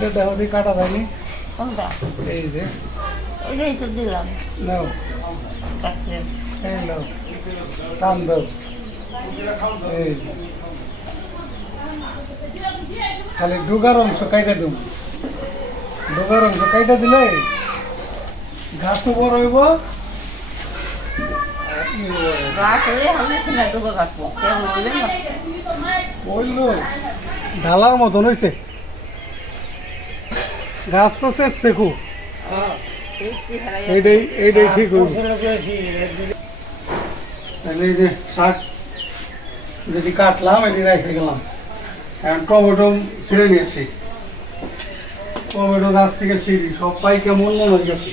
এটা দেখো দিয়ে কাটা যায়নি কোনটা? এই যে। ওইটাই তো দিলাম। নাও। এই নাও। টান দাও। এই। খালি ডুগার অংশ কাইটা দিম। ডুগার অংশ কাইটা দিলে ঘাসও বড় হইব। আর মতন হইব। গাছ তো শেষ শেখু এইটাই এইটাই ঠিক হইব তাহলে এই যে শাক যদি কাটলাম, এটি রেখে গেলাম। এখন টমেটো ছিঁড়ে নিয়েছি। টমেটো গাছ থেকে ছিঁড়ি, সব পাই কেমন মনে হয়ে গেছে।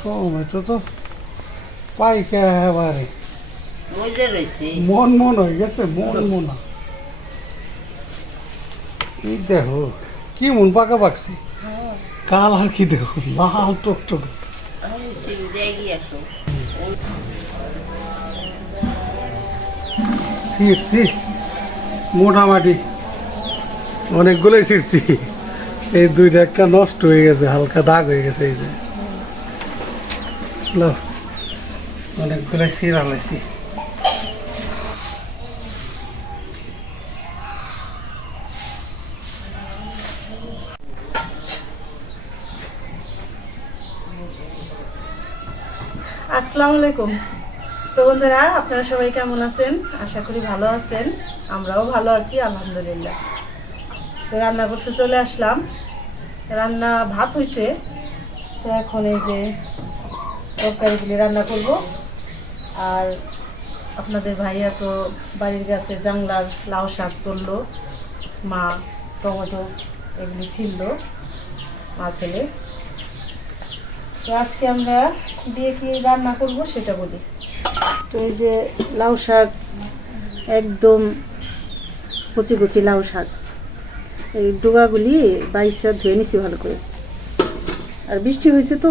টমেটো তো পাইকা এবারে মন মন হয়ে গেছে মন মনা। এই দেখো কি মন পাকা পাকছে। কাল আর কি দেখো লাল টক টক। ছিঁড়ছি মোটামুটি। অনেকগুলোই ছিঁড়ছি এই দুইটা একটা নষ্ট হয়ে গেছে হালকা দাগ হয়ে গেছে এই যে। লো, অনেকগুলোই ছিঁড়া লাইছি আসসালামু আলাইকুম। তো বন্ধুরা, আপনারা সবাই কেমন আছেন? আশা করি ভালো আছেন। আমরাও ভালো আছি, আলহামদুলিল্লাহ। তো রান্না করতে চলে আসলাম। রান্না ভাত হয়েছে। তো এখন এই যে তরকারিগুলি রান্না করব। আর আপনাদের ভাইয়া তো বাড়ির কাছে জাংলার লাউ শাক তুললো, মা টমেটো এগুলি ছিল মা ছেলে। তো আজকে আমরা দিয়ে কি রান্না করব সেটা বলি। তো এই যে লাউ শাক, একদম কচি কচি লাউ শাক। এই ডোগাগুলি বাইসা ধুয়ে নিছি ভালো করে। আর বৃষ্টি হয়েছে তো,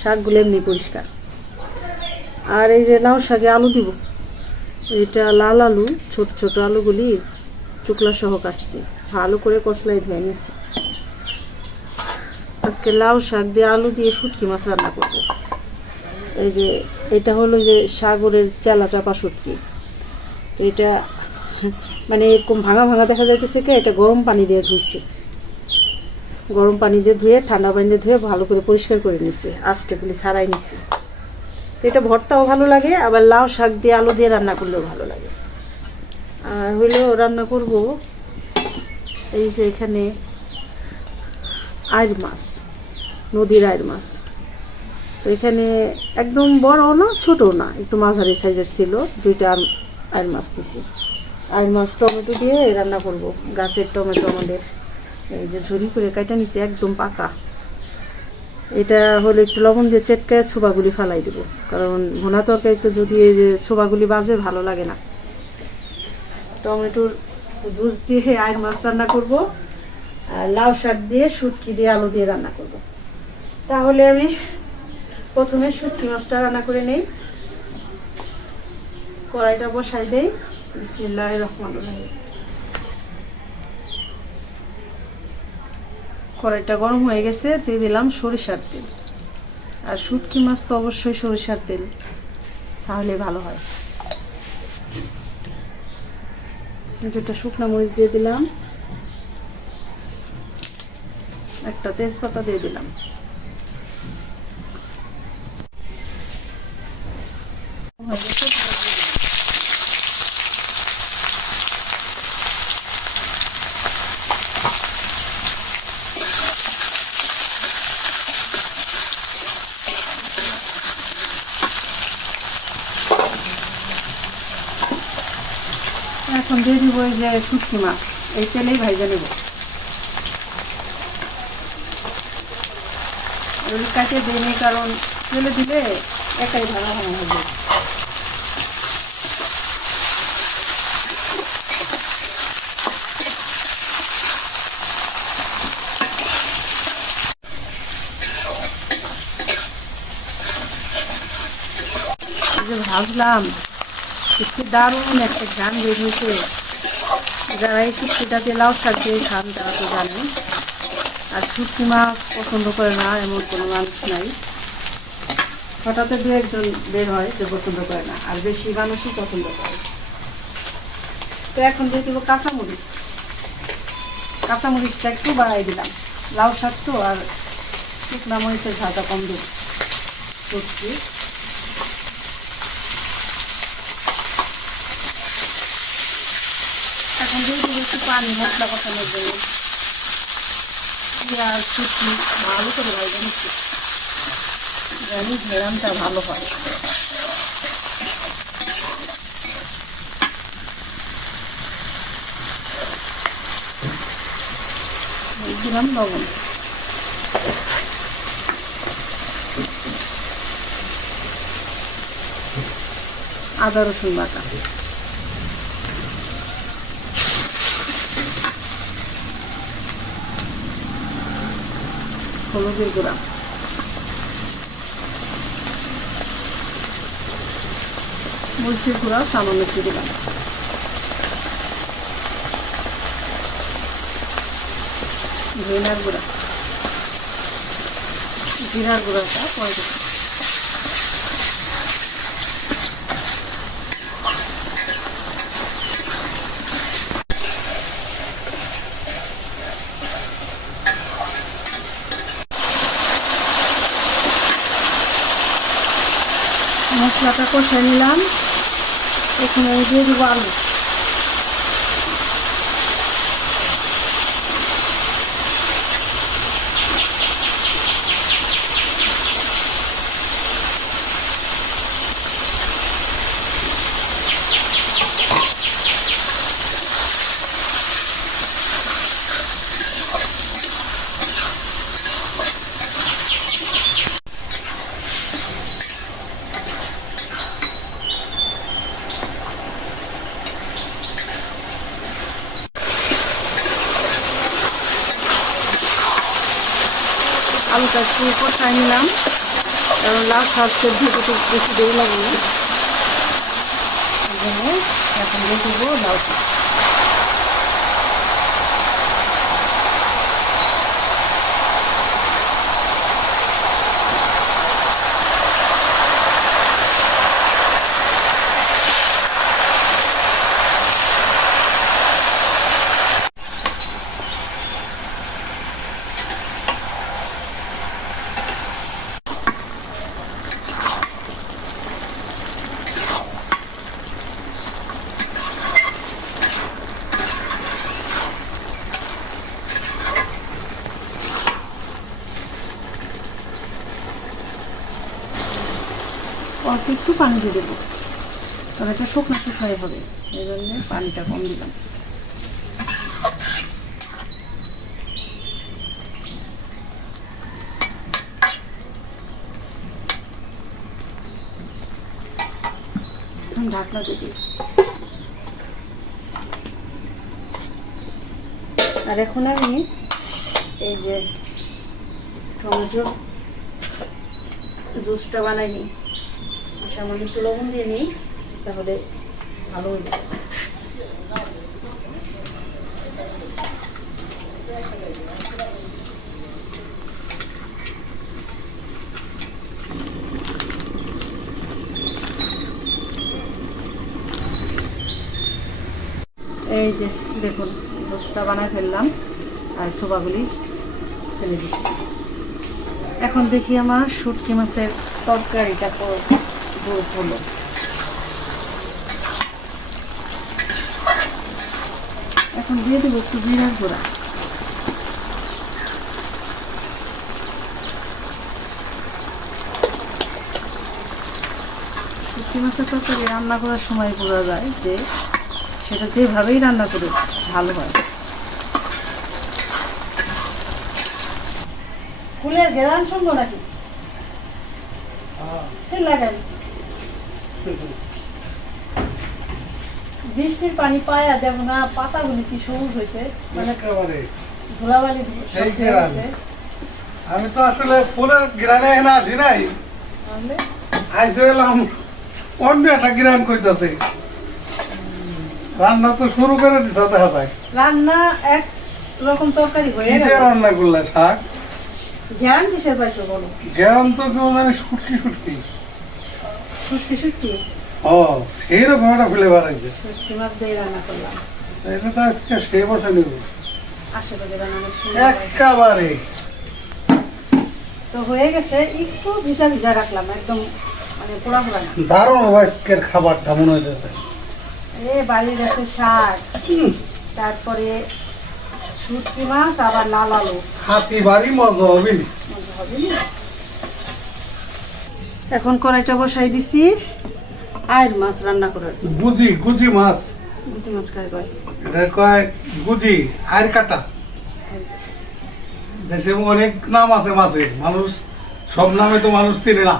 শাকগুলো এমনি পরিষ্কার। আর এই যে লাউ শাকে আলু দিব। এটা লাল আলু, ছোট ছোট আলুগুলি টুকলা সহ কাটছি। ভালো করে কচলাই ধুয়ে নিয়েছি আজকে লাউ শাক দিয়ে আলু দিয়ে শুটকি মাছ রান্না করব। এই যে, এটা হলো যে সাগরের চেলা চাপা শুটকি। তো এটা মানে এরকম ভাঙা ভাঙা দেখা যাইতেছে কে, এটা গরম পানি দিয়ে ধুইছে। গরম পানি দিয়ে ধুয়ে, ঠান্ডা পানি দিয়ে ধুয়ে ভালো করে পরিষ্কার করে নিচ্ছে আজকেগুলি ছাড়াই নিচ্ছে তো এটা ভর্তাও ভালো লাগে, আবার লাউ শাক দিয়ে আলু দিয়ে রান্না করলেও ভালো লাগে। আর হইল রান্না করব, এই যে এখানে আইর মাছ, নদীর আইর মাছ। তো এখানে একদম বড় না ছোট না, একটু মাঝারি সাইজের ছিল, দুইটা আইর মাছ নিছি। আইর মাছ টমেটো দিয়ে রান্না করব, গাছের টমেটো আমাদের। এই যে ঝুরি করে কাটা নিছি, একদম পাকা। এটা হলো একটু লবণ দিয়ে চেটকায় ছোবাগুলি ফালাই দেব, কারণ ঘোনা ভোনা তরকারিতে যদি এই যে ছোবাগুলি বাজে, ভালো লাগে না। টমেটোর জুস দিয়ে আয়ের মাছ রান্না করব। আর লাউ শাক দিয়ে শুটকি দিয়ে আলু দিয়ে রান্না করব। তাহলে আমি প্রথমে শুটকি মাছটা রান্না করে নেই। কড়াইটা বসাই দেই। বিসমিল্লাহ রহমান রহিম। কড়াইটা গরম হয়ে গেছে, দিয়ে দিলাম সরিষার তেল। আর শুটকি মাছ তো অবশ্যই সরিষার তেল, তাহলে ভালো হয়। দুটো শুকনো মরিচ দিয়ে দিলাম। একটা তেজপাতা দিয়ে দিলাম। এখন দিয়ে দিব যে শুটকি মাছ এই তেলেই ভাইজা নেব। ওই কাটে দিইনি কারণ তেলে দিলে একাই ভাঙা ভাঙা হবে যে ভাজলাম শুটকি দারুণ একটা গান বেরিয়েছে। যারা এই শুটকিটাতে লাউ দিয়ে খান, তারা তো জানেন। আর শুটকি মাছ পছন্দ করে না, এমন কোনো মানুষ নাই। হঠাৎ দু একজন বের হয় যে পছন্দ করে না, আর বেশি মানুষই পছন্দ করে। তো এখন দিয়ে দেবো কাঁচামরিচ। কাঁচামরিচটা একটু বাড়াই দিলাম। লাউ শাক তো, আর শুকনা মরিচের ঝাঁটা কম দেবো। শুটকি। এখন দিয়ে দেবো একটু পানি, মশলা কষানোর জন্য। পেঁয়াজ শুটকি ভালো করে ভাজবো নিচ্ছি জানি ভালো হয়। দিলাম লবণ। আদা রসুন বাটা। হলুদের গুঁড়া। মরিচের গুঁড়া সামান্য একটু দিলাম। ঘিনার গুঁড়া। জিরার গুঁড়াটা পরে দিলাম মশলাটা কষে নিলাম। এখানে দিয়ে দেবো আলু। আলুটা একটু উপর খাই নিলাম? কারণ লাস্ট হাফ সেদ্ধ একটু বেশি দেরি লাগে না। এখন দেখব দেবো লাউ শাক অল্প একটু পানি দিয়ে দেবো। কারণ এটা শুকনো শুকনোই হবে, এই জন্য পানিটা কম দিলাম। আর এখন আমি এই যে টমেটোর জুসটা বানাই নিই সামান্য একটু লবণ দিয়ে নিই, তাহলে ভালো হয়ে। যাবে এই যে, দেখুন জুসটা বানাই ফেললাম, আর সোবাগুলি ফেলে দিচ্ছি। এখন দেখি আমার শুটকি মাছের তরকারিটা হলো এখন দিয়ে দেবো একটু জিরার গুঁড়া। শুটকি মাছের তরকারি রান্না করার সময় বোঝা যায় যে সেটা যেভাবেই রান্না করে ভালো হয়। ফুলের ঘেরান সুন্দর নাকি? সে লাগাই বৃষ্টির পানি পায়া দেব না পাতাগুলি কি সবুজ হয়েছে মানে ধুলাবালি। আমি তো আসলে গ্রানে এখানে আসি নাই। আইসে এলাম অন্য একটা গ্রান কইতাছে। রান্না তো শুরু করে দিছ দেখা যায়। রান্না এক রকম তরকারি হয়ে গেল রান্না করলে শাক? জ্ঞান কিসের পাইছো বলো? গেরাম তো কেউ জানি সুটকি সুটকি সুটকি সুটকি ও সেইরকম একটা ফ্লেভার আছে সুটকি মাছ দিয়ে রান্না করলাম। এটা তো আজকে সেই বসে নেব। আশেপাশে রান্না সুন্দর। একেবারে তো হয়ে গেছে একটু ভিজা ভিজা রাখলাম একদম মানে পোড়া পোড়া দারুণ আজকের খাবারটা মনে হইতেছে। এ বাড়ির গাছে শাক তারপরে শুটকি মাছ আবার লাল আলু। হাতি বাড়ি মজা হবে। মজা হবে না? এখন কড়াইটা বসাই দিছি। আয়ের মাছ রান্না করার গুজি গুজি মাছ। গুজি মাছ খাই কয়? এটা কয় গুজি আর কাটা। দেশে অনেক নাম আছে মাছের মানুষ সব নামে তো মানুষ চিনে না।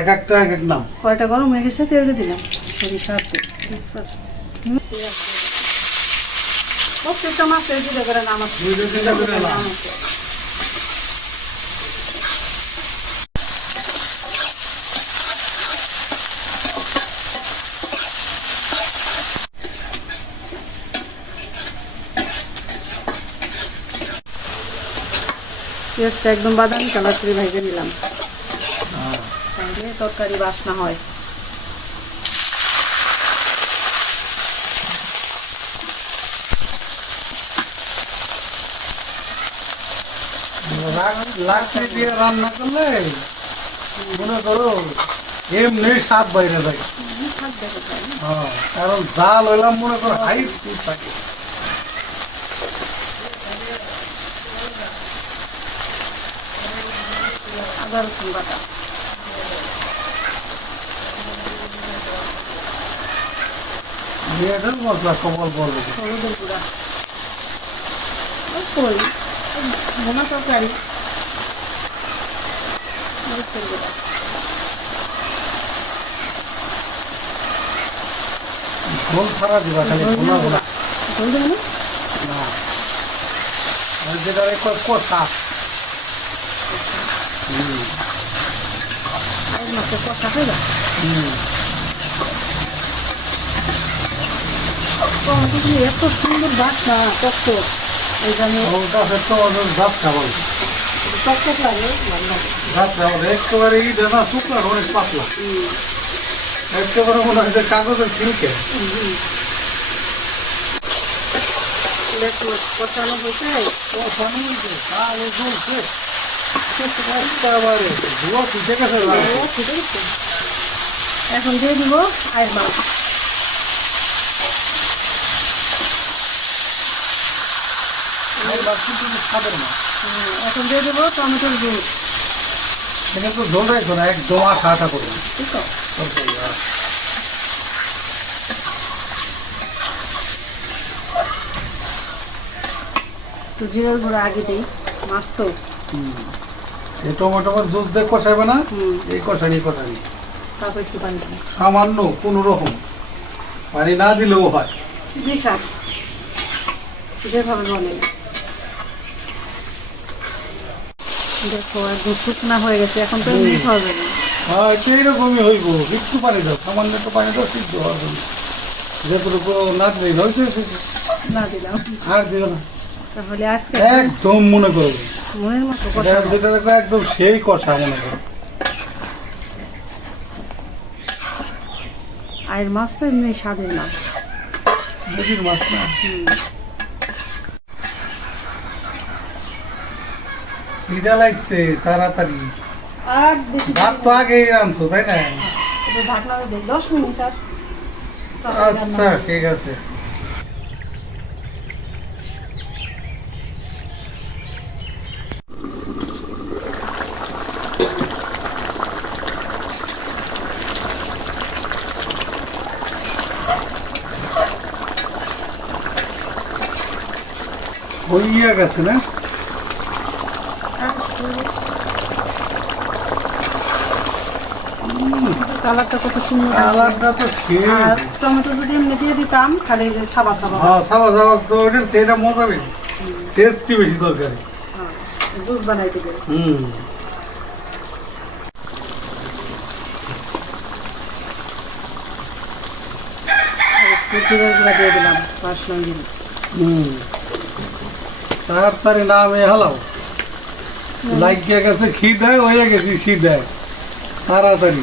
এক একটা এক এক নাম। কয়টা গরম হয়ে গেছে তেল দিলাম। সরিষা। প্রত্যেকটা করে নাম আছে। দুইটা করে। নাম আছে। পেঁয়াজটা একদম বাদামি কালার করে ভেজে নিলাম। তাহলে তরকারি বাসনা হয়। লাকড়ি দিয়ে রান্না করলে মনে করো এমনি স্বাদ বাইরে যায়। হ্যাঁ, কারণ জাল হইলাম মনে করো হাই স্পিড থাকে আদা রসুন বাটা দিয়ে মশলা কমল বলব হলুদের গুঁড়া ওই ভোনা তরকারি। মরিচের গুঁড়া ঝোল ছাড়া দিবা খালি ভোনা ভোনা ঝোল দেবে না। না যেটা কয় কষা খাইবা হুম টমেটো দিয়ে এত সুন্দর বাটনা টকটক এই জন্য ওটা সে তো ওদের জাত খাবার টকটক লাগে জাত খাবার একেবারে ই দেনা শুকনা অনেক পাতলা একেবারে মনে হয় যে কাগজের ছিলকে কষানো হয়েছে কষানো হয়েছে তাহলে চলছে এখন দিয়ে দিব কিন্তু খাবেন এখন দিয়ে দেবো টমেটোর জুস এটা তো ঝোল রাখছো না। তো জিরার গুঁড়ো আগে দিই মাছ তো। এই টমেটোর জুস দিয়ে কষাইবে না? এই কষানি কষানি। সামান্য কোনো রকম। পানি না দিলেও হয়। দেখো একদম শুকনা হয়ে গেছে এখন তো এমনি না। হ্যাঁ এটা এইরকমই হইব। একটু পানি দাও। সামান্য একটু পানি দাও সিদ্ধ হওয়ার জন্য। যেটুকু না দিলে হয়েছে না দিলাম। আর দিও না। তাহলে আজকে একদম মনে করব মনের মতো এটা কথা। যেটা দেখো একদম সেই কষা মনে করো আয়ের মাছ তো এমনি স্বাদের মাছ নদীর মাছ না? খিদা লাগছে তাড়াতাড়ি। আর বেশি ভাত তো আগেই আনছো তাই না? একটু ঢাকনা দশ মিনিট আচ্ছা ঠিক আছে। হইয়া গেছে না? কালারটা কত সুন্দর কালারটা তো আর টমেটো যদি এমনি দিয়ে দিতাম খালি সাবা সাবা হ্যাঁ সাবা সাবা তো ওইটার সেটা মজা বেশি টেস্টি বেশি তরকারি। জুস বানাইতে হুম। দিয়ে দিলাম পাঁচ হুম। তাড়াতাড়ি না আমি হালাও। লাগিয়ে গেছে খিদায় হয়ে গেছি সিদায় তাড়াতাড়ি।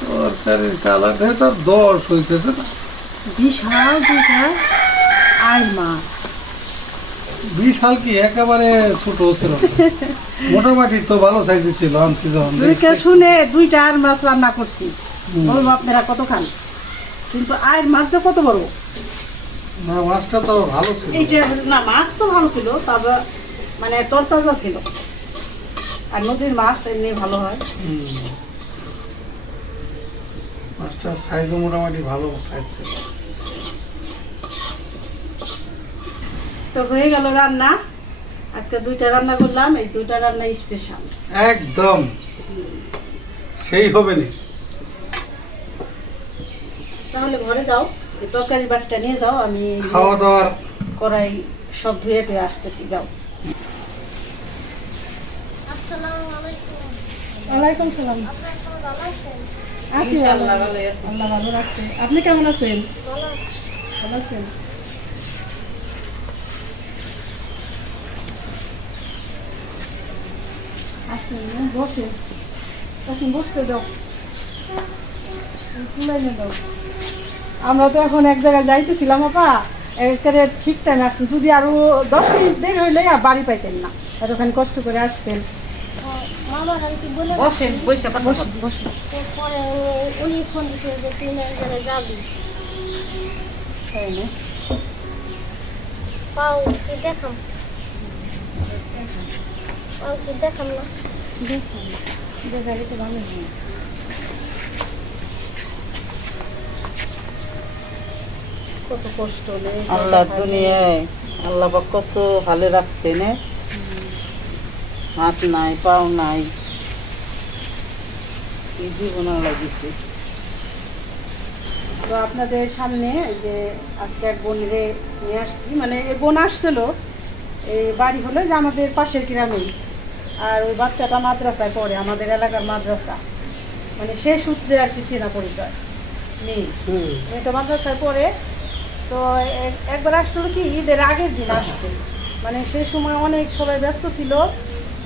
তরকারির কালার দেখে তোর দশ হইতেছে না। বিশাল দুইটা আই মাছ। বিশাল কি? একেবারে ছোট ছিল। মোটামুটি তো ভালো সাইজে ছিল আনছি যখন দুইটা শুনে দুইটা আর মাছ রান্না করছি। বলব আপনারা কত খান? কিন্তু আয়ের মাছ যে কত বড়? না মাছটা তো ভালো ছিল। এইটা না মাছ তো ভালো ছিল তাজা মানে তরতাজা ছিল। আর নদীর মাছ এমনি ভালো হয়। মাছটার সাইজও মোটামুটি ভালো সাইজ ছিল। তো হয়ে গেল রান্না। আজকে দুইটা রান্না করলাম এই দুইটা রান্না স্পেশাল একদম। সেই হবে না। তাহলে ঘরে যাও। তরকারি বাটটা নিয়ে যাও আমি খাওয়া দাওয়ার কড়াই সব ধুয়ে টুয়ে আসতেছি যাও। আলাইকুম। সালাম। আছি ইনশাআল্লাহ ভালো ভালো। আছি। আল্লাহ ভালো রাখছে। আপনি কেমন আছেন? ভালো আছেন? আসেন বসে। তখন বসতে দাও। দাও। আমরা তো এখন এক জায়গায় যাইতেছিলাম আপা। একেবারে ঠিক টাইম আসছেন। যদি আরও দশ মিনিট দেরি হইলে আর বাড়ি পাইতেন না। এতখানি কষ্ট করে আসতেন। মামার আমি বলে বসেন বসে উনি- ফোন দিছে যে তুই না এক জায়গায় যাবি। তাই না? পাও কি দেখাম? পাও কি দেখাম না? দেখা গেছে ভালো কত কষ্ট নেই আল্লাহ দুনিয়ায় আল্লাহ পাক কত ভালো রাখছে না। হাত নাই পাও নাই। জীবন লাগিছে তো আপনাদের সামনে যে আজকে এক বোনরে নিয়ে আসছি মানে এই বোন আসছিল এই বাড়ি হলো যে আমাদের পাশের গ্রামেই। আর ওই বাচ্চাটা মাদ্রাসায় পড়ে আমাদের এলাকার মাদ্রাসা। মানে সে সূত্রে আর কি চেনা পরিচয়। নেই। মেয়েটা মাদ্রাসায় পড়ে তো এক- একবার আসছিল কি ঈদের আগের দিন আসছে। মানে সেই সময় অনেক সবাই ব্যস্ত ছিল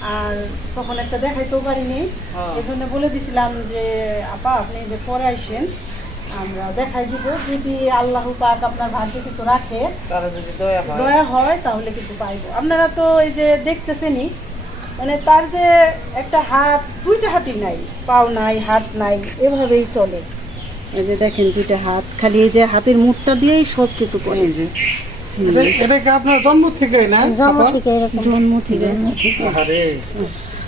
আর তখন একটা দেখাইতেও পারিনি। হ্যাঁ। এই জন্য বলে দিছিলাম যে আপা আপনি ঈদের পরে আসেন আমরা দেখাই দিব। যদি আল্লাহ পাক আপনার ভাগ্যে কিছু রাখে যদি দয়া হয় তাহলে কিছু পাইবো। আপনারা তো এই যে দেখতেছেনই মানে তার যে একটা হাত দুইটা হাতই নাই পাও নাই হাত নাই এভাবেই চলে। এই যে দেখেন দুইটা হাত। খালি এই যে হাতের মুখটা দিয়েই সব কিছু করে যে। এটা- এটা কি আপনার জন্ম থেকেই না জন্ম থেকে জন্ম থেকে আরে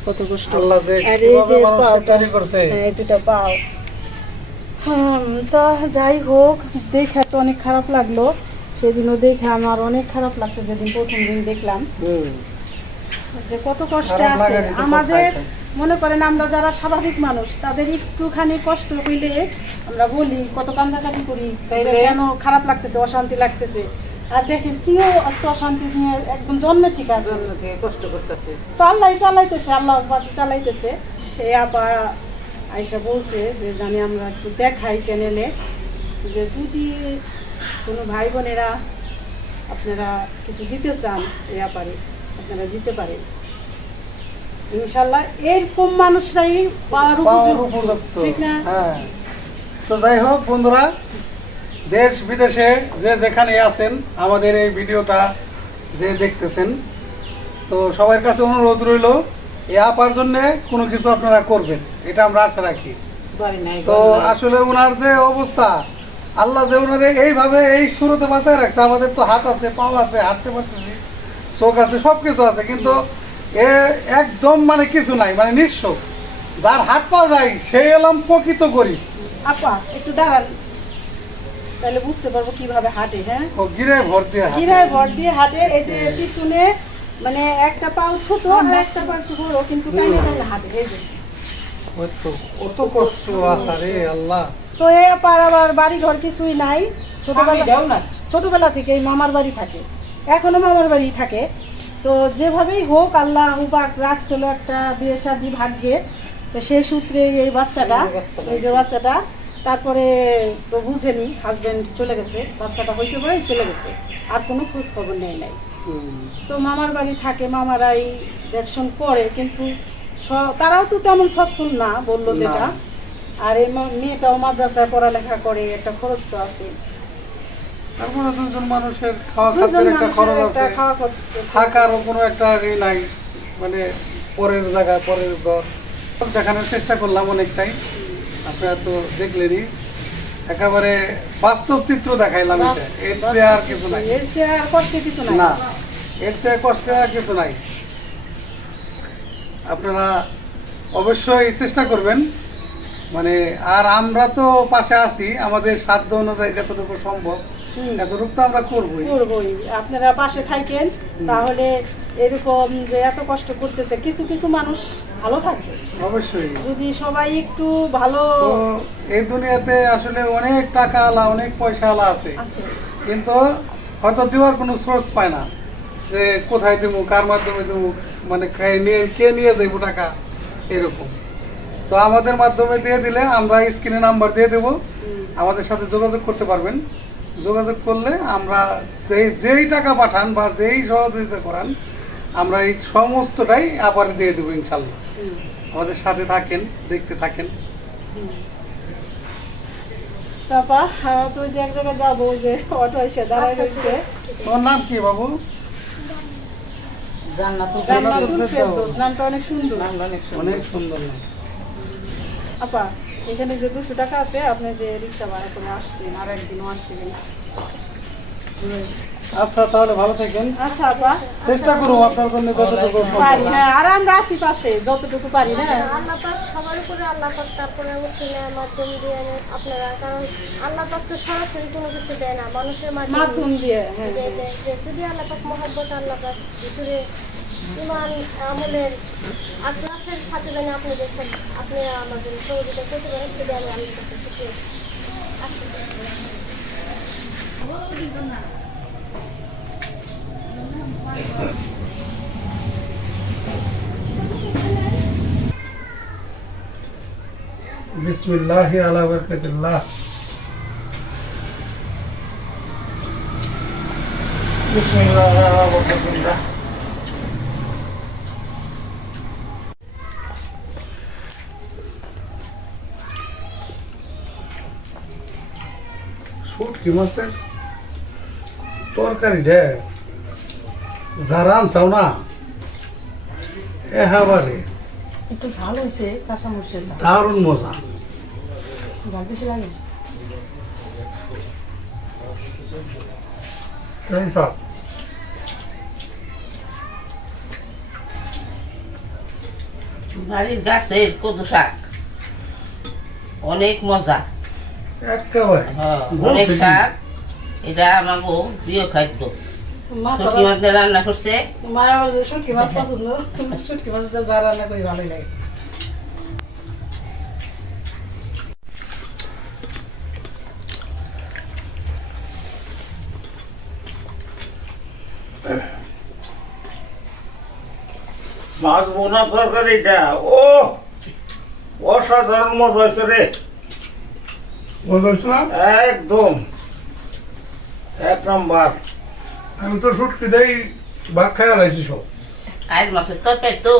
কত কষ্ট। আল্লাহ যে কীভাবে মানুষকে তৈরি করছে। এই দুটা পাও। তা যাই হোক দেখে তো অনেক খারাপ লাগল। সেদিনও দেখে আমার অনেক খারাপ লাগছে যেদিন প্রথম দিন দেখলাম। যে কত কষ্টে আছে। আমাদের মনে করেন আমরা যারা স্বাভাবিক মানুষ তাদের একটুখানি কষ্ট হইলে আমরা বলি কত কান্দাকাটি করি কেন খারাপ লাগতেছে অশান্তি লাগতেছে? আর দেখেন কেউ একটা অশান্তি নিয়ে একদম জন্মে ঠিক আছে। জন্ম থেকে কষ্ট করতেছে। তো আল্লাহ চালাইতেছে আল্লাহ চালাইতেছে। এই আপা আয়সা বলছে যে জানি আমরা একটু দেখাই চ্যানেলে যে যদি কোনো ভাই বোনেরা আপনারা কিছু দিতে চান এই ব্যাপারে আপনারা দিতে পারেন। ইনশাল্লাহ এরকম মানুষরাই পাওয়ার পাওয়ার উপযুক্ত। উপযুক্ত। ঠিক না? হ্যাঁ। তো যাই হোক বন্ধুরা দেশ বিদেশে যে যেখানে আছেন আমাদের এই ভিডিওটা যে দেখতেছেন তো সবার কাছে অনুরোধ রইল এই আপার জন্যে কোনো কিছু আপনারা করবেন এটা আমরা আশা রাখি। তো আসলে ওনার যে অবস্থা আল্লাহ যে ওনারে এইভাবে এই শুরুতে বাঁচায় রাখছে আমাদের তো হাত আছে পাও আছে হাঁটতে পারতেছি চোখ আছে সব কিছু আছে কিন্তু এ একদম মানে কিছু নাই মানে নিঃস্ব। যার হাত পা নাই সেই এলাম প্রকৃত করি আপা একটু দাঁড়ান। তাহলে বুঝতে পারব কীভাবে হাঁটে হ্যাঁ? ও গিরে ভর দিয়ে গিরায় ভর দিয়ে হাঁটে। এই যে পিছনে মানে একটা পাও ছোট আর একটা পাও একটু বড় কিন্তু টাইনে টাইনে হাঁটে এই যে। কত কষ্ট আরে আল্লাহ। তো এ পার আবার বাড়ি ঘর কিছুই নাই। ছোটবেলা ছোটবেলা থেকে এই মামার বাড়ি থাকে। এখনও মামার বাড়ি থাকে। তো যেভাবেই হোক আল্লাহ উপাক রাখছিল একটা বিয়ে শাদি ভাগ্যে। তো সেই সূত্রে এই বাচ্চাটা এই যে বাচ্চাটা। তারপরে তো বুঝেনি হাজব্যান্ড চলে গেছে বাচ্চাটা হয়েছে পরে চলে গেছে। আর কোনো খোঁজ খবর নেই। নাই তো মামার বাড়ি থাকে মামারাই দেখশন করে কিন্তু স- তারাও তো তেমন সচ্ছল না বলল যেটা। আর এই মেয়েটাও মাদ্রাসায় পড়ালেখা করে একটা খরচ তো আছে। তারপরে দুজন মানুষের খাওয়া খাদ্যের একটা খরচ আছে। থাকারও কোনো একটা ই নাই। মানে পরের জায়গায় পরের ঘর। সব দেখানোর চেষ্টা করলাম অনেকটাই। আপনারা তো দেখলেনই। একেবারে বাস্তব চিত্র দেখাইলাম এটা। এর চেয়ে আর কিছু নাই। এর চেয়ে আর কিছু নাই। না এর চেয়ে কষ্টের আর কিছু নাই। আপনারা অবশ্যই চেষ্টা করবেন। মানে আর আমরা তো পাশে আছি। আমাদের সাধ্য অনুযায়ী যতটুকু সম্ভব। এতটুকু তো আমরা করবোই। করবই। আপনারা পাশে থাকেন তাহলে এরকম যে এত কষ্ট করতেছে কিছু কিছু মানুষ ভালো থাকবে অবশ্যই। যদি সবাই একটু ভালো এই দুনিয়াতে আসলে অনেক টাকা আলা অনেক পয়সা আলা আছে। কিন্তু হয়তো দেওয়ার কোনো সোর্স পায় না যে কোথায় দেবো কার মাধ্যমে দেবো মানে কে নিয়ে কে নিয়ে যাইবো টাকা এরকম। তো আমাদের মাধ্যমে দিয়ে দিলে আমরা স্ক্রিনে নাম্বার দিয়ে দেবো। আমাদের সাথে যোগাযোগ করতে পারবেন। যোগাযোগ করলে আমরা যেই যেই টাকা পাঠান বা যেই সহযোগিতা করান আমরা এই সমস্তটাই আবার দিয়ে দেবো ইনশাল্লাহ। আমাদের সাথে থাকেন দেখতে থাকেন। তারপর হ্যাঁ, তো যে এক জায়গায় যাব ওই যে অটো এসে দাঁড়ায় রয়েছে। তোমার নাম কি বাবু? জান্নাতুল জান্নাতুল ফেরদৌস। ফেরদৌস নামটা অনেক সুন্দর। বাংলা অনেক সুন্দর। অনেক সুন্দর আপা এখানে যে দুশো টাকা আছে আপনি যে রিক্সা ভাড়া করে আসছেন আর একদিনও আসছিলেন। আচ্ছা তাহলে ভালো থাকেন। আচ্ছা আপা। চেষ্টা করব আপনার জন্য সম্ভব। পারি হ্যাঁ আর আমরা আছি পাশে যতটুকু পারি না আল্লাহ পাক সবার উপরে আল্লাহ পাক তারপরে সিনেমার মাধ্যম দিয়ে আপনারা কারণ আল্লাহ পাক তো সরাসরি কোনো কিছু দেয় না মানুষের মাধ্যম দিয়ে হ্যাঁ দেয় দেয়। যে যদি আল্লাহ পাক মহব্বত আল্লাহ পাক ভিতরে ইমান আমলের আর ক্লাসের সাথে যেন আপনাদের আপনি আমাদের সহযোগিতা করতে পারেন যদি আমি আচ্ছা বিসমিল্লাহ বিসমিল্লাহ শুটকি মাছের তরকারি রে। যারা আনছাও না? একেবারে একটু ঝাল হয়েছে কাঁচা মরিচের দারুণ মজা। ঝাল বেশি লাগে? কেমন সব। বাড়ির গাছের কদু শাক। অনেক মজা। একেবারে। হ্যাঁ, অনেক শাক এটা আমার বউ প্রিয় খাদ্য। শুটকি মাছ দিয়ে রান্না করছে। মায়ের আবার শুটকি মাছ পছন্দ শুটকি মাছ দিয়ে যা রান্না করি ভালোই লাগে। মাছ বোনা তরকারিটা ও অসাধারণ মজা হয়েছে রে। একদম। এক নাম্বার। আমি তো শুটকি দেই ভাত খাই আলাইছি সব। আর মাছের তরকারি তো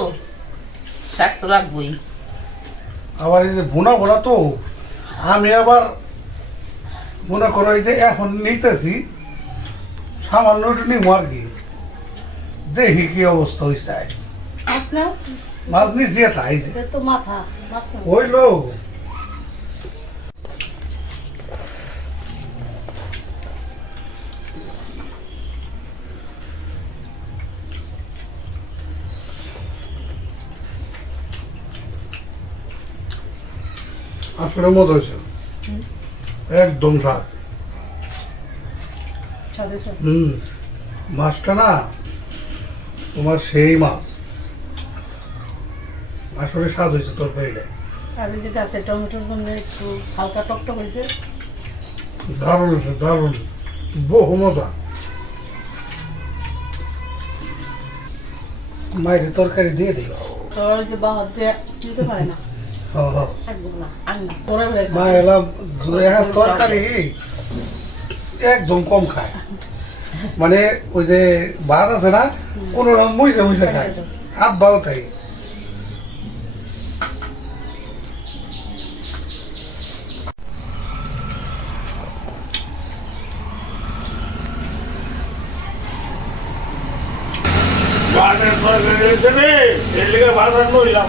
শাক তো লাগবই আবার এই যে বোনা বোনা তো আমি আবার মনে করো এই যে এখন নিতেছি সামান্য একটু নিবো আর কি। দেখি কি অবস্থা হয়েছে মাছ নিছি এটা আইছে এটা তো মাথা মাছ ওই লো আসলে মজা হয়েছে। একদম স্বাদ। হুম মাছটা না তোমার সেই মাছ। আসলে স্বাদ হয়েছে তরকারিটা। আর এই যে গাছের টমেটোর জন্য একটু হালকা টকটক হয়েছে। দারুণ হয়েছে দারুণ। বহু মজা। মায়ের তরকারি দিয়ে দিল। যে দিয়ে দিতে পারে না। মা এলাম তরকারি, একদম কম খায়। মানে ওই যে ভাত আছে না, কোনো রকম মুইসে মুইসে খায়। আব্বাও তাই। ভাতের তরকারি হয়েছে এর লিগে ভাত আর নইলাম